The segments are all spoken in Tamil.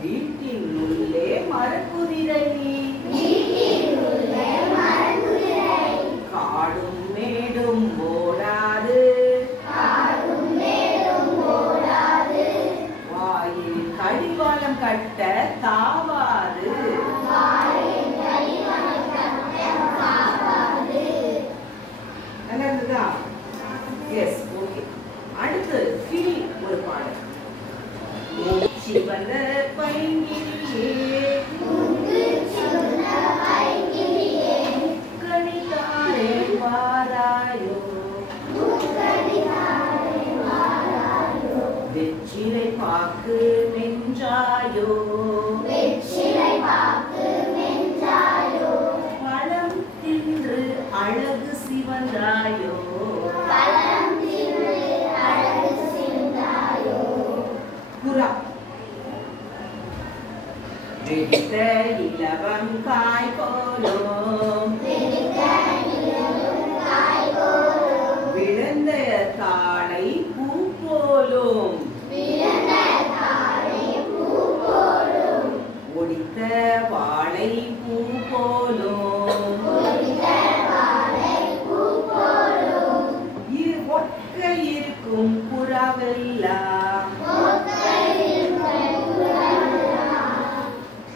வீட்டின் உள்ளே மரக்குதிரை காடும் மேடும் ஓடாது வாயில் கடிவாளம் கட்ட தாவாது நல்லதுதா எஸ் ஓகே அடுத்து கிளி ஒரு பாடல் மூச்சு வந்த பைங்கிளியே முக்கணித்தாரே வாராயோ வெற்றிலை பாக்கு மெஞ்சாயோ பழம் தின்று அழகு சிவந்தாயோ புறா வெடித்த இலவம் காய் போலும் விழுந்த தாளை பூ போலும் ஒடித்த வாழை பூ போலும் ஒக்க இருக்கும் புறாவெல்லாம்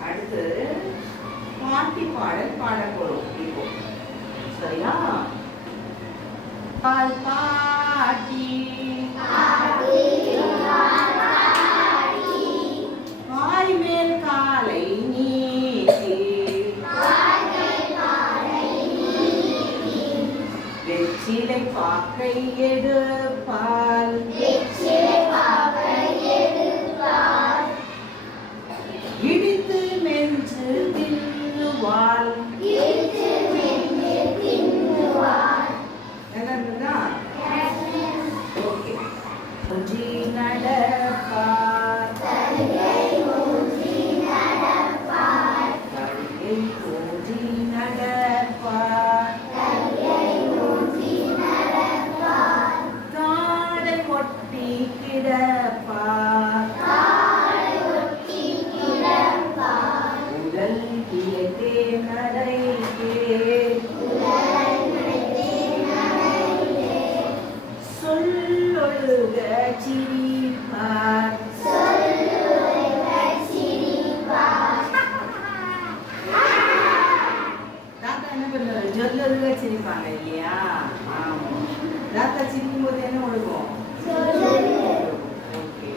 அடுத்து பாட்டி பாடல் பாட போறோம் இப்போ சரியா பாட்டி காய் மேல் காலை நீட்டி வெற்றிலை பாக்கை எடுப்பால் இடித்து மென்று தின்னுவாள் என்னதுன்னா ஓகே ஊன்றி நடப்பார் தலிகை ஊன்றி நடப்பார் தாடை ஒட்டி கிடப்பார் உடல் கியத்தே நடைக்கே சொல்லொழுக சிரிப்பார் தாத்தா என்ன பண்ணுவாரு சொல்லொழுக சிரிப்பாங்க இல்லையா ஆமா தாத்தா சிரிக்கும் போது என்ன ஒழுகும் ஓகே